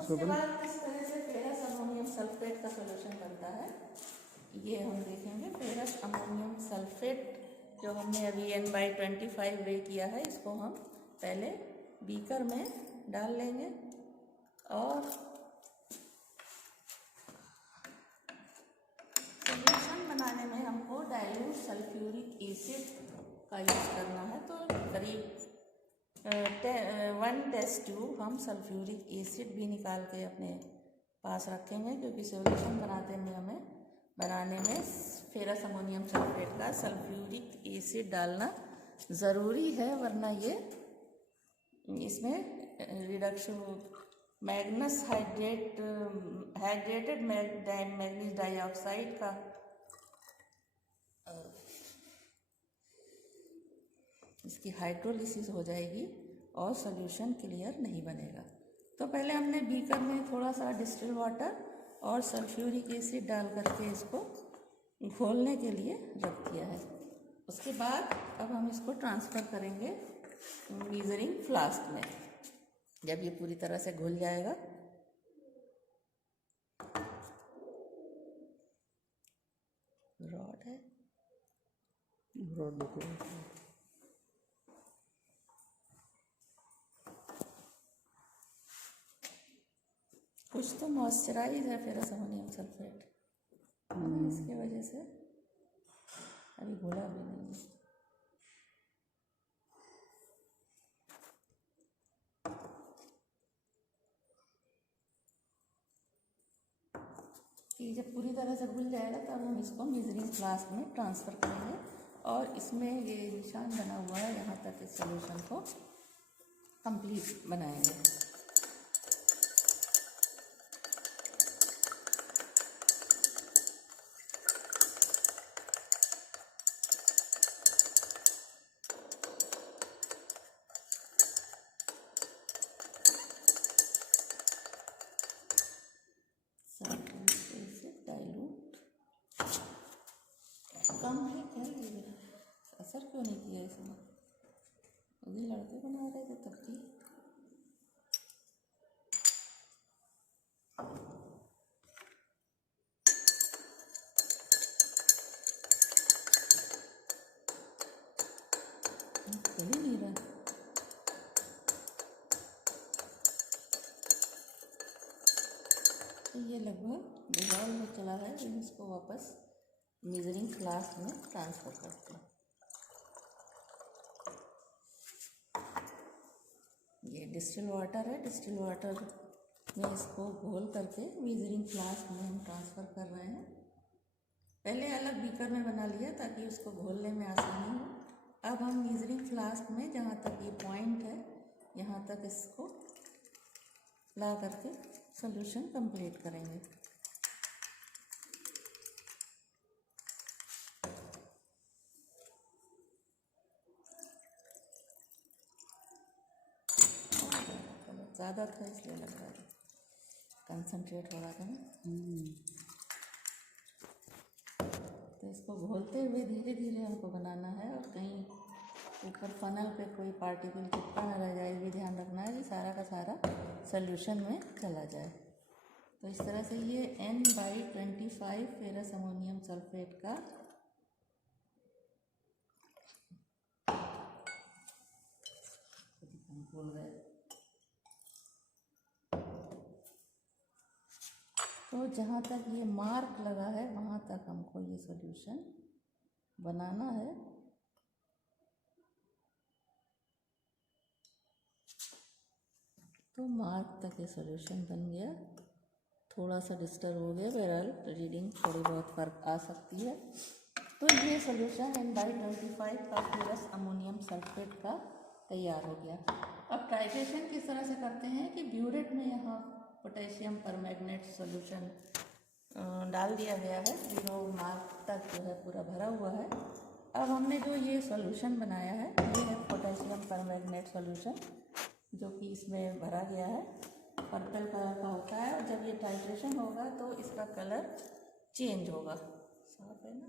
उसके बाद किस तरह से फेरस अमोनियम सल्फेट का सॉल्यूशन बनता है ये हम देखेंगे। फेरस अमोनियम सल्फेट जो हमने अभी N/25 वे किया है, इसको हम पहले बीकर में डाल लेंगे और सॉल्यूशन बनाने में हमको डाइल्यूट सल्फ्यूरिक एसिड का यूज़ करना है। तो करीब 1 टेस्ट ट्यूब हम सल्फ्यूरिक एसिड भी निकाल के अपने पास रखेंगे, क्योंकि सॉल्यूशन बनाने में फेरस अमोनियम सल्फेट का सल्फ्यूरिक एसिड डालना ज़रूरी है, वरना ये इसमें reduction Magnus hydrated manganese dioxide का इसकी हाइड्रोलिसिस हो जाएगी और सॉल्यूशन क्लियर नहीं बनेगा। तो पहले हमने बीकर में थोड़ा सा डिस्टिल वाटर और सल्फ्यूरिक एसिड डाल करके इसको घोलने के लिए रख दिया है। उसके बाद अब हम इसको ट्रांसफ़र करेंगे मेजरिंग फ्लास्क में। जब ये पूरी तरह से घुल जाएगा रॉड है कुछ तो मॉइस्चराइज है फेरस अमोनियम सल्फेट, इसके वजह से अभी घुला भी नहीं है। ये जब पूरी तरह से घुल जाएगा तब हम इसको मेजरिंग फ्लास्क में ट्रांसफ़र करेंगे और इसमें ये निशान बना हुआ है, यहाँ तक इस सॉल्यूशन को कंप्लीट बनाएंगे। कम है क्या, ये असर क्यों नहीं किया इसमें? अभी लड़के बना रहे थे तब की। खुल ही नहीं रहा। तो ये लगभग डिज़ॉल्व में चला है, इसको वापस मेजरिंग फ्लास्क में ट्रांसफ़र करते हैं। ये डिस्टिल वाटर है, डिस्टिल वाटर में इसको घोल करके मेजरिंग फ्लास्क में हम ट्रांसफ़र कर रहे हैं। पहले अलग बीकर में बना लिया ताकि उसको घोलने में आसानी हो। अब हम मेजरिंग फ्लास्क में जहाँ तक ये पॉइंट है यहाँ तक इसको ला करके सॉल्यूशन कंप्लीट करेंगे। ज़्यादा था इसलिए लग रहा था, कंसंट्रेट हो रहा था ना। तो इसको घोलते हुए धीरे धीरे हमको बनाना है और कहीं ऊपर फनल पे कोई पार्टिकल चिपका ना रह जाए, ये ध्यान रखना है कि सारा का सारा सॉल्यूशन में चला जाए। तो इस तरह से ये N/25 फेरस अमोनियम सल्फेट का भूल गए। तो जहाँ तक ये मार्क लगा है वहाँ तक हमको ये सॉल्यूशन बनाना है। तो मार्क तक ये सॉल्यूशन बन गया। थोड़ा सा डिस्टर्ब हो गया, बहरहाल रीडिंग थोड़ी बहुत फ़र्क आ सकती है। तो ये सॉल्यूशन N/25 का फेरस अमोनियम सल्फेट का तैयार हो गया। अब टाइट्रेशन किस तरह से करते हैं कि ब्यूरेट में यहाँ पोटेशियम परमैंगनेट सॉल्यूशन डाल दिया गया है, 0 मार्क तक जो है पूरा भरा हुआ है। अब हमने जो ये सॉल्यूशन बनाया है ये है पोटेशियम परमैंगनेट सॉल्यूशन, जो कि इसमें भरा गया है, पर्पल कलर का होता है। और जब ये टाइट्रेशन होगा तो इसका कलर चेंज होगा। साफ है ना?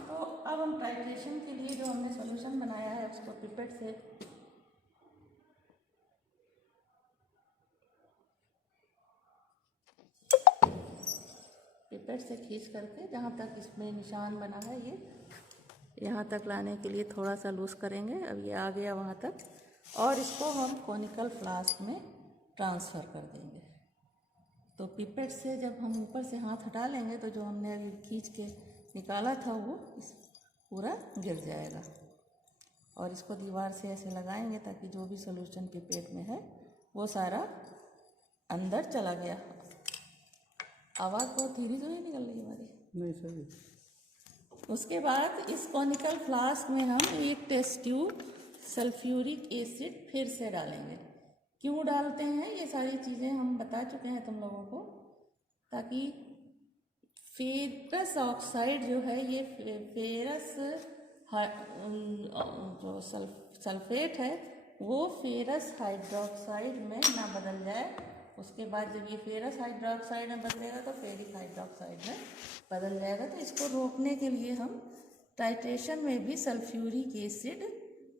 तो अब हम टाइट्रेशन के लिए जो हमने सॉल्यूशन बनाया है उसको पिपेट से खींच करके जहाँ तक इसमें निशान बना है ये यहाँ तक लाने के लिए थोड़ा सा लूज़ करेंगे। अब ये आ गया वहाँ तक, और इसको हम कॉनिकल फ्लास्क में ट्रांसफ़र कर देंगे। तो पिपेट से जब हम ऊपर से हाथ हटा लेंगे तो जो हमने अभी खींच के निकाला था वो इस पूरा गिर जाएगा, और इसको दीवार से ऐसे लगाएंगे ताकि जो भी सॉल्यूशन पिपेट में है वो सारा अंदर चला गया। आवाज़ बहुत धीरे तो नहीं निकल रही हमारी? नहीं सही। उसके बाद इस कॉनिकल फ्लास्क में हम एक टेस्ट ट्यूब सल्फ्यूरिक एसिड फिर से डालेंगे। क्यों डालते हैं ये सारी चीज़ें हम बता चुके हैं तुम लोगों को, ताकि फेरस ऑक्साइड जो है ये फेरस जो सल्फेट है वो फेरस हाइड्रोक्साइड में ना बदल जाए। उसके बाद जब ये फेरस हाइड्रोक्साइड में बदलेगा तो फेरिक हाइड्रोक्साइड में बदल जाएगा। तो इसको रोकने के लिए हम टाइट्रेशन में भी सल्फ्यूरिक एसिड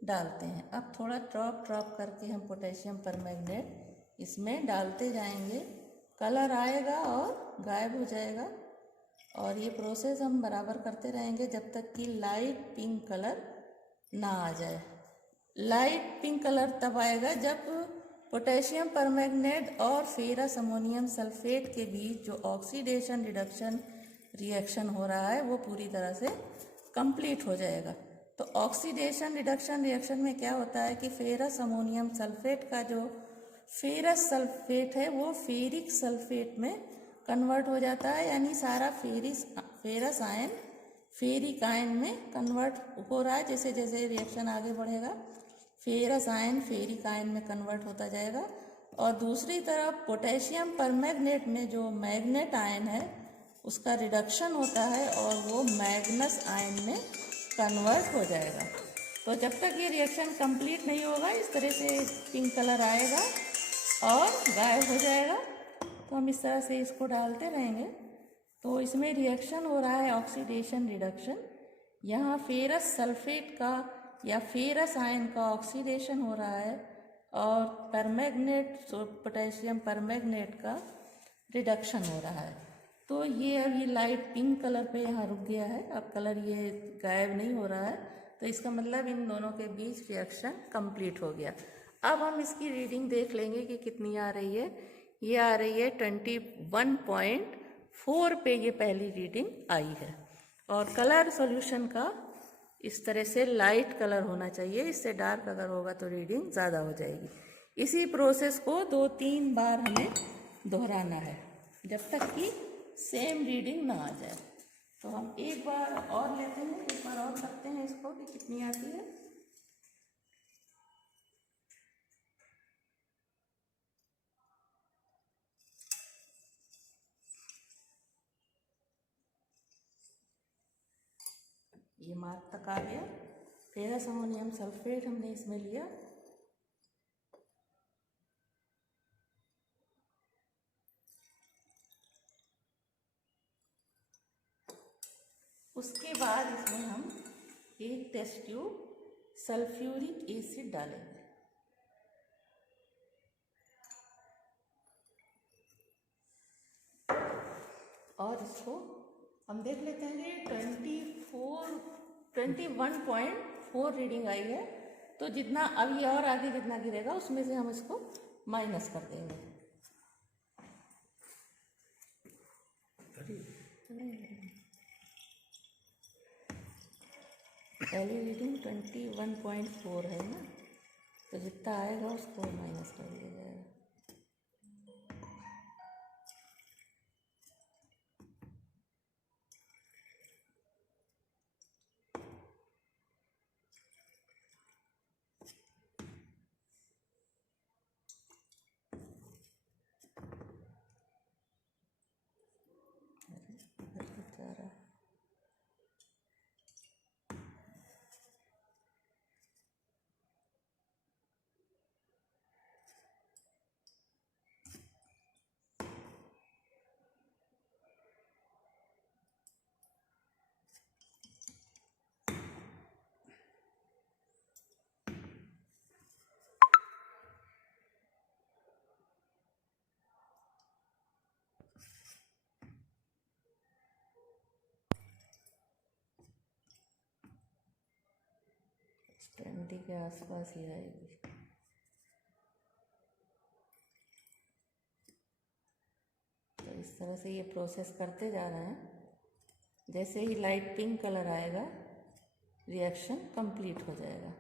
डालते हैं। अब थोड़ा ड्रॉप करके हम पोटेशियम परमैंगनेट इसमें डालते जाएंगे, कलर आएगा और गायब हो जाएगा, और ये प्रोसेस हम बराबर करते रहेंगे जब तक कि लाइट पिंक कलर ना आ जाए। लाइट पिंक कलर तब आएगा जब पोटेशियम परमैंगनेट और फेरस अमोनियम सल्फेट के बीच जो ऑक्सीडेशन रिडक्शन रिएक्शन हो रहा है वो पूरी तरह से कंप्लीट हो जाएगा। तो ऑक्सीडेशन रिडक्शन रिएक्शन में क्या होता है कि फेरस अमोनियम सल्फेट का जो फेरस सल्फेट है वो फेरिक सल्फेट में कन्वर्ट हो जाता है, यानी सारा फेरस आयन फेरिक आयन में कन्वर्ट हो रहा है। जैसे जैसे रिएक्शन आगे बढ़ेगा फेरस आयन फेरिक आयन में कन्वर्ट होता जाएगा, और दूसरी तरफ पोटेशियम परमैंगनेट में जो मैग्नेट आयन है उसका रिडक्शन होता है और वो मैग्नस आयन में कन्वर्ट हो जाएगा। तो जब तक ये रिएक्शन कंप्लीट नहीं होगा इस तरह से पिंक कलर आएगा और गायब हो जाएगा। तो हम इस तरह से इसको डालते रहेंगे। तो इसमें रिएक्शन हो रहा है ऑक्सीडेशन रिडक्शन। यहाँ फेरस सल्फेट का या फेरस आयन का ऑक्सीडेशन हो रहा है और परमैंगनेट पोटेशियम परमैंगनेट का रिडक्शन हो रहा है। तो ये अभी लाइट पिंक कलर पे यहाँ रुक गया है, अब कलर ये गायब नहीं हो रहा है, तो इसका मतलब इन दोनों के बीच रिएक्शन कंप्लीट हो गया। अब हम इसकी रीडिंग देख लेंगे कि कितनी आ रही है। ये आ रही है 21.4 पे ये पहली रीडिंग आई है, और कलर सॉल्यूशन का इस तरह से लाइट कलर होना चाहिए, इससे डार्क अगर होगा तो रीडिंग ज़्यादा हो जाएगी। इसी प्रोसेस को 2-3 बार हमें दोहराना है जब तक कि सेम रीडिंग ना आ जाए। तो हम एक बार और लेते हैं, एक बार और करते हैं इसको कि कितनी आती है। ये मार्क तक आ गया। फेरस अमोनियम सल्फेट हमने इसमें लिया, उसके बाद इसमें हम एक टेस्ट ट्यूब सल्फ्यूरिक एसिड डालेंगे। और इसको हम देख लेते हैं कि 21.4 रीडिंग आई है। तो जितना अभी और आगे जितना गिरेगा उसमें से हम इसको माइनस कर देंगे। पहली रीडिंग 21.4 है ना, तो जितना आएगा उसको माइनस कर दिया जाएगा। 20 के आसपास ही आएगी। तो इस तरह से ये प्रोसेस करते जा रहे हैं। जैसे ही लाइट पिंक कलर आएगा रिएक्शन कंप्लीट हो जाएगा।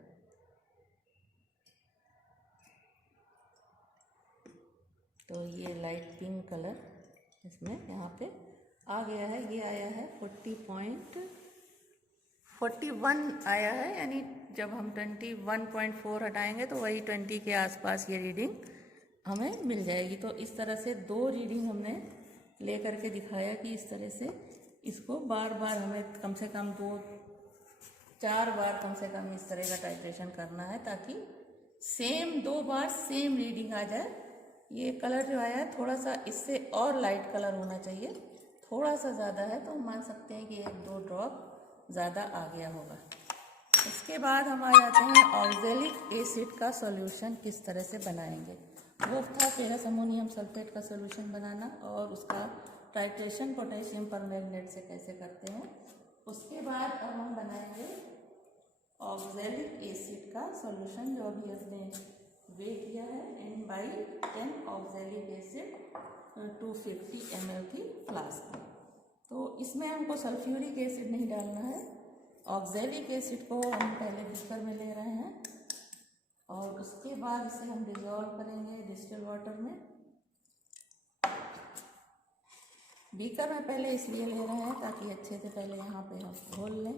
तो ये लाइट पिंक कलर इसमें यहाँ पे आ गया है। ये आया है 40.41 आया है, यानी जब हम 21.4 हटाएंगे तो वही 20 के आसपास ये रीडिंग हमें मिल जाएगी। तो इस तरह से 2 रीडिंग हमने ले करके दिखाया कि इस तरह से इसको बार बार हमें कम से कम 2-4 बार कम से कम इस तरह का टाइट्रेशन करना है, ताकि सेम 2 बार सेम रीडिंग आ जाए। ये कलर जो आया है थोड़ा सा इससे और लाइट कलर होना चाहिए, थोड़ा सा ज़्यादा है तो हम मान सकते हैं कि 1-2 ड्रॉप ज़्यादा आ गया होगा। इसके बाद हम आ जाते हैं ऑक्जेलिक एसिड का सॉल्यूशन किस तरह से बनाएंगे। वो था फेरस अमोनियम सल्फेट का सॉल्यूशन बनाना, और उसका टाइट्रेशन पोटेशियम परमैंगनेट से कैसे करते हैं। उसके बाद अब हम बनाएंगे ऑक्जेलिक एसिड का सॉल्यूशन, जो अभी हमने वे किया है N/10 ऑक्जेलिक एसिड 250 ml की फ्लास्क में। तो इसमें हमको सल्फ्यूरिक एसिड नहीं डालना है। ऑक्जेलिक एसिड को हम पहले बीकर में ले रहे हैं और उसके बाद इसे हम डिज़ोल्व करेंगे डिस्टिल वाटर में। बीकर में पहले इसलिए ले रहे हैं ताकि अच्छे से पहले यहाँ पे हम घोल लें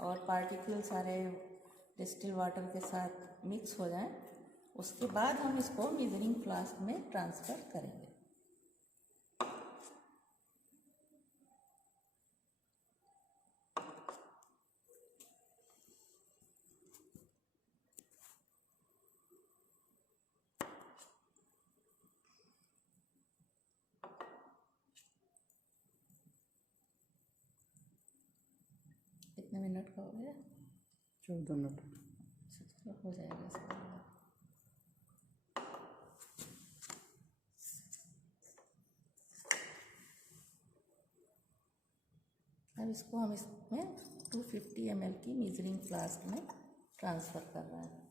और पार्टिकल सारे डिस्टिल वाटर के साथ मिक्स हो जाएं। उसके बाद हम इसको मेजरिंग फ्लास्क में ट्रांसफ़र करेंगे। कितने मिनट का हो गया? 14 मिनट। चलो हो जाएगा इसका। अब इसको हम इसमें 250 ml की मेजरिंग फ्लास्क में ट्रांसफ़र कर रहे हैं।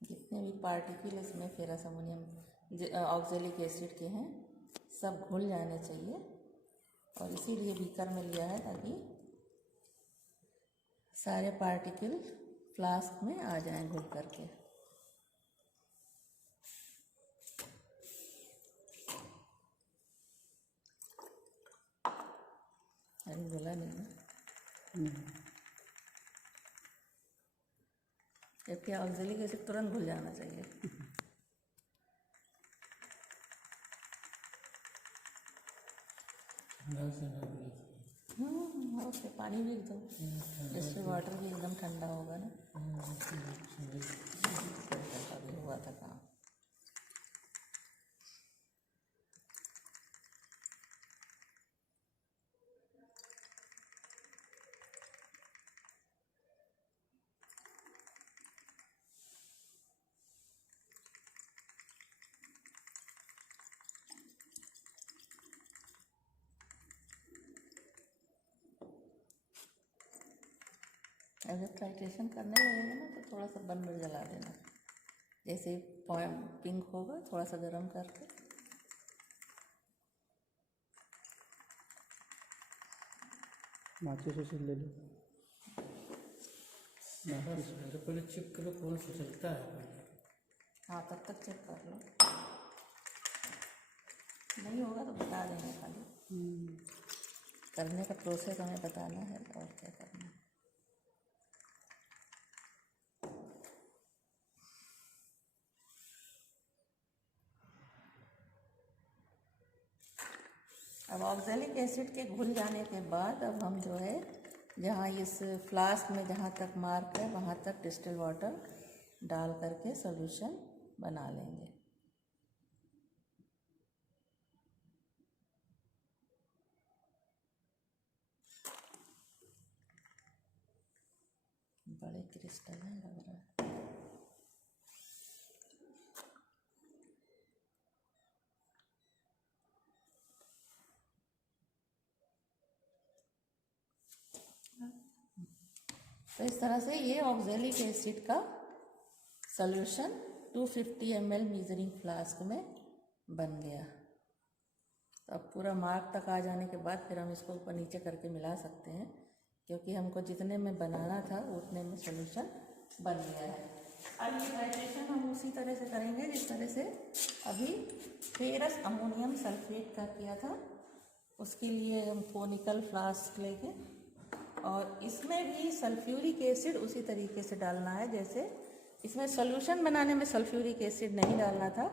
जितने भी पार्टिकल इसमें फेरस अमोनियम ऑक्जेलिक एसिड के हैं सब घुल जाने चाहिए, और इसीलिए बीकर में लिया है ताकि सारे पार्टिकल फ्लास्क में आ जाएं घुल करके। अरे घुला नहीं ना, जबकि ऑक्जेलिक एसिड तुरंत घुल जाना चाहिए। उससे पानी भी दो, इससे वाटर भी एकदम ठंडा होगा ना। अभी हुआ था काम। अब जब टाइट्रेशन करने लगेगा ना तो थोड़ा सा बर्नर जला देना। जैसे ही पिंक होगा थोड़ा सा गर्म करके माचिस से ले लो। पहले चेक करो कौन सा चलता है पहले। हाँ तब तक चेक कर लो, नहीं होगा तो बता देंगे। खाली करने का प्रोसेस हमें बताना है और क्या करना है। अब ऑक्जेलिक एसिड के घुल जाने के बाद अब हम जो है जहाँ इस फ्लास्क में जहाँ तक मार्क है वहाँ तक डिस्टिल वाटर डाल करके सॉल्यूशन बना लेंगे। बड़े क्रिस्टल हैं लग रहा है। तो इस तरह से ये ऑक्जेलिक एसिड का सॉल्यूशन 250 ml मेजरिंग फ्लास्क में बन गया। तो अब पूरा मार्क तक आ जाने के बाद फिर हम इसको ऊपर नीचे करके मिला सकते हैं, क्योंकि हमको जितने में बनाना था उतने में सॉल्यूशन बन गया है। अब ये टाइट्रेशन हम उसी तरह से करेंगे जिस तरह से अभी फेरस अमोनियम सल्फेट का किया था। उसके लिए हम कोनिकल फ्लास्क लेंगे और इसमें भी सल्फ्यूरिक एसिड उसी तरीके से डालना है जैसे इसमें सॉल्यूशन बनाने में सल्फ्यूरिक एसिड नहीं डालना था,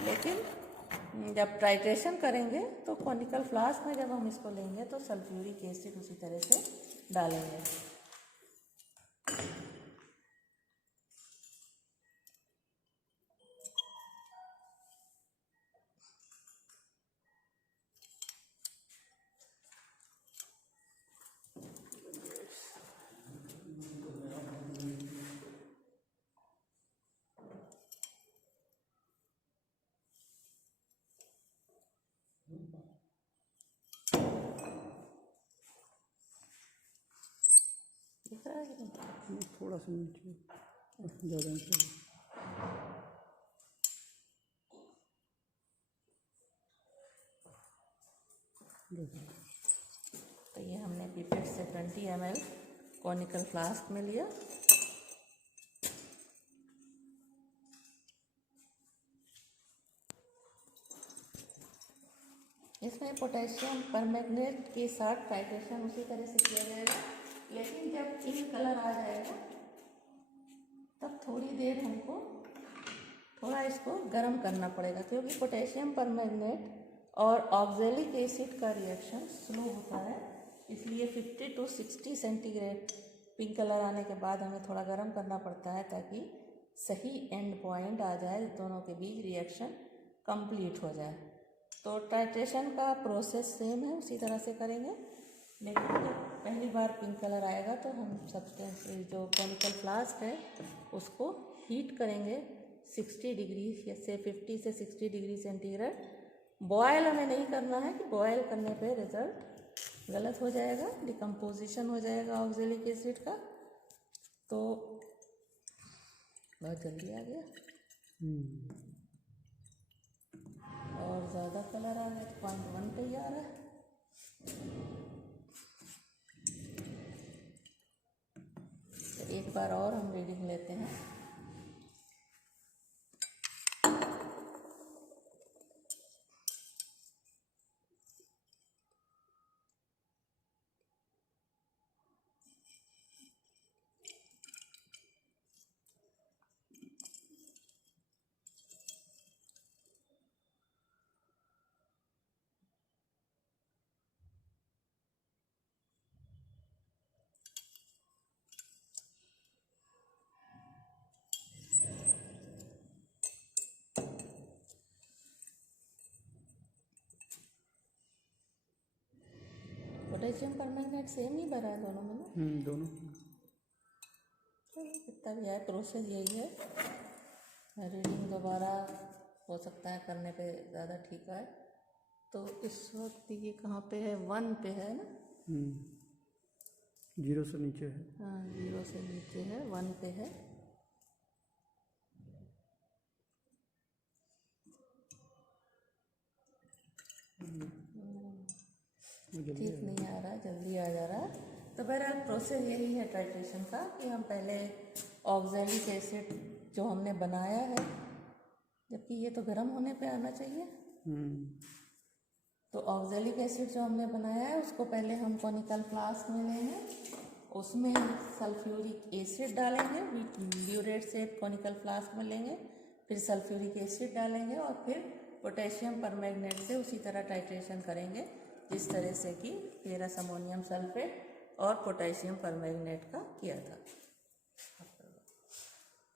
लेकिन जब टाइट्रेशन करेंगे तो कोनिकल फ्लास्क में जब हम इसको लेंगे तो सल्फ्यूरिक एसिड उसी तरह से डालेंगे। दिख रहा है कि नहीं? थोड़ा सा नीचे, ज़्यादा नीचे। तो ये हमने पिपेट से 20 ml कोनिकल फ्लास्क में लिया। इसमें पोटेशियम परमैंगनेट के साथ टाइट्रेशन उसी तरह से किया जाएगा, लेकिन जब पिंक कलर आ जाएगा तब थोड़ी देर हमको थोड़ा इसको गर्म करना पड़ेगा, क्योंकि पोटेशियम परमैंगनेट और ऑक्जेलिक एसिड का रिएक्शन स्लो होता है। इसलिए 50 to 60 सेंटीग्रेड पिंक कलर आने के बाद हमें थोड़ा गर्म करना पड़ता है ताकि सही एंड पॉइंट आ जाए, दोनों के बीच रिएक्शन कंप्लीट हो जाए। तो टाइट्रेशन का प्रोसेस सेम है, उसी तरह से करेंगे, लेकिन जब पहली बार पिंक कलर आएगा तो हम सब्सटेंस जो कोनिकल फ्लास्क है उसको हीट करेंगे 60 डिग्री से 50 से 60 डिग्री सेंटीग्रेड। बॉयल हमें नहीं करना है कि बॉयल करने पे रिजल्ट गलत हो जाएगा, डिकम्पोजिशन हो जाएगा ऑक्जेलिक एसिड का। तो बहुत जल्दी आ गया और ज़्यादा कलर आ गया, 0.1 पे ही आ रहा है। तो एक बार और हम रीडिंग लेते हैं। पोटेशियम परमैंगनेट सेम ही भरा है दोनों में ना? दोनों। चलो कितना भी है, प्रोसेस यही है। रीडिंग दोबारा हो सकता है करने पे ज़्यादा ठीक है। तो इस वक्त ये कहाँ पे है? 1 पे है ना? 0 से नीचे है। हाँ, 0 से नीचे है, 1 पे है। ठीक नहीं आ रहा, जल्दी आ जा रहा है। तो बहरहाल प्रोसेस यही है टाइट्रेशन का कि हम पहले ऑक्जेलिक एसिड जो हमने बनाया है, जबकि ये तो गर्म होने पे आना चाहिए, तो ऑक्जेलिक एसिड जो हमने बनाया है उसको पहले हम कोनिकल फ्लास्क में लेंगे, उसमें सल्फ्यूरिक एसिड डालेंगे, ब्यूरेट से कोनिकल फ्लास्क में लेंगे, फिर सल्फ्यूरिक एसिड डालेंगे और फिर पोटेशियम परमैंगनेट से उसी तरह टाइट्रेशन करेंगे जिस तरह से कि फेरस अमोनियम सल्फेट और पोटेशियम परमैंगनेट का किया था।